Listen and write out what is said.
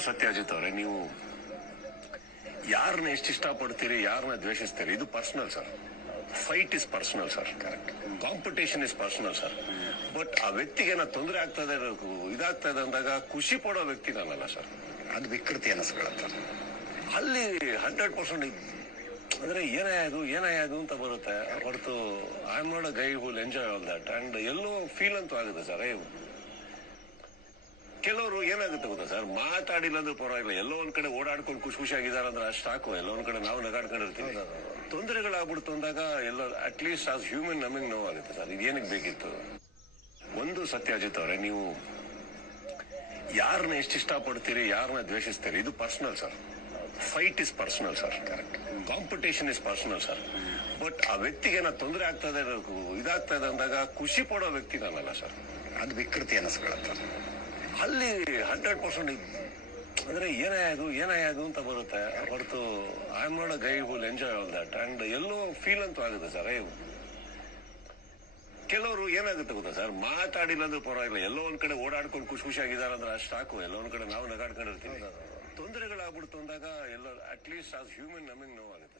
ಸತ್ಯಾಜಿತ್ ಅವರೇ ನೀವು ಯಾರನ್ನ ಎಷ್ಟು ಇಷ್ಟಪಡ್ತೀರಿ ಯಾರನ್ನ ದ್ವೇಷಿಸ್ತೀರಿ? ಇದು personal sir fight is personal sir correct competition is personal sir but ಆ ವ್ಯಕ್ತಿಗೆ ಏನೋ ತೊಂದರೆ ಆಗ್ತದೆ ಇದಾಗ್ತಾ ಇದೆ ಅಂದಾಗ ಖುಷಿ ಪಡೋ ವ್ಯಕ್ತಿ ನಾನಲ್ಲ ಸರ್ ಅದು ವಿಕೃತಿ ಅನಿಸ್ಕೊಳತ್ತ ಅಲ್ಲಿ ಹಂಡ್ರೆಡ್ ಪರ್ಸೆಂಟ್ ಅಂದ್ರೆ ಏನೇ ಅದು ಏನೇ ಅದು ಅಂತ ಬರುತ್ತೆ. ಹೊರತು I am not a guy who'll enjoy all that and yellow feel ಅಂತೂ ಆಗುತ್ತೆ ಸರ್ ಕೆಲವರು ಏನಾಗುತ್ತೆ ಗೊತ್ತಾ ಸರ್? ಮಾತಾಡಿಲ್ಲ ಅಂದ್ರೆ ಪರವಾಗಿಲ್ಲ. ಎಲ್ಲೋ ಒಂದ್ ಕಡೆ ಓಡಾಡ್ಕೊಂಡು ಖುಷಿ ಖುಷಿಯಾಗಿದ್ದಾರೆ ಅಂದ್ರೆ ಅಷ್ಟು ಸಾಕು. ಎಲ್ಲೋ ಒಂದ್ ಕಡೆ ನಾವು ನಗಾಡ್ಕೊಂಡಿರ್ತೀವಿ. ತೊಂದರೆಗಳಾಗ್ಬಿಡ್ತು ಅಂದಾಗ ಎಲ್ಲ ಅಟ್ ಲೀಸ್ಟ್ ಆಸ್ ಹ್ಯೂಮನ್ ನಮಗೆ ನೋವಾಗುತ್ತೆ ಸರ್. ಇದೇನಕ್ಕೆ ಬೇಕಿತ್ತು? ಒಂದು ಸತ್ಯಾಜಿತ್ ಅವರೇ ನೀವು ಯಾರನ್ನ ಎಷ್ಟು ಇಷ್ಟಪಡ್ತೀರಿ ಯಾರನ್ನ ದ್ವೇಷಿಸ್ತೀರಿ? ಇದು personal sir. Fight is personal sir. Correct competition is personal sir. But ಆ ವ್ಯಕ್ತಿಗೆ ಏನೋ ತೊಂದರೆ ಆಗ್ತದೆ ಇದಾಗ್ತಾ ಇದೆ ಅಂದಾಗ ಖುಷಿ ಪಡೋ ವ್ಯಕ್ತಿ ನಾನಲ್ಲ ಸರ್. ಅದು ವಿಕೃತಿ ಅನಿಸ್ಕೊಳತ್ತ ಅಲ್ಲಿ ಹಂಡ್ರೆಡ್ ಪರ್ಸೆಂಟ್ ಅಂದ್ರೆ ಏನೇ ಅದು ಏನೇ ಅದು ಅಂತ ಬರುತ್ತೆ. ಹೊರತು I am not a guy who'll enjoy all that and yellow feel ಅಂತೂ ಆಗುತ್ತೆ ಸರ್ ಕೆಲವರು ಏನಾಗುತ್ತೆ ಗೊತ್ತಾ ಸರ್ ಮಾತಾಡಿಲ್ಲ ಅಂದ್ರೆ ಪರವಾಗಿಲ್ಲ. ಎಲ್ಲೋ ಒಂದ್ ಕಡೆ ಓಡಾಡ್ಕೊಂಡು ಖುಷಿ ಖುಷಿಯಾಗಿದ್ದಾರೆ ಅಂದ್ರೆ ಅಷ್ಟು ಸಾಕು. ಎಲ್ಲೋ ಒಂದ್ ಕಡೆ ನಾವು ನಗಾಡ್ಕೊಂಡಿರ್ತೀವಿ. ತೊಂದರೆಗಳಾಗ್ಬಿಡ್ತು ಅಂದಾಗ ಎಲ್ಲ ಅಟ್ ಲೀಸ್ಟ್ ಆಸ್ ಹ್ಯೂಮನ್ ನಮಗೆ ನೋವಾಗುತ್ತೆ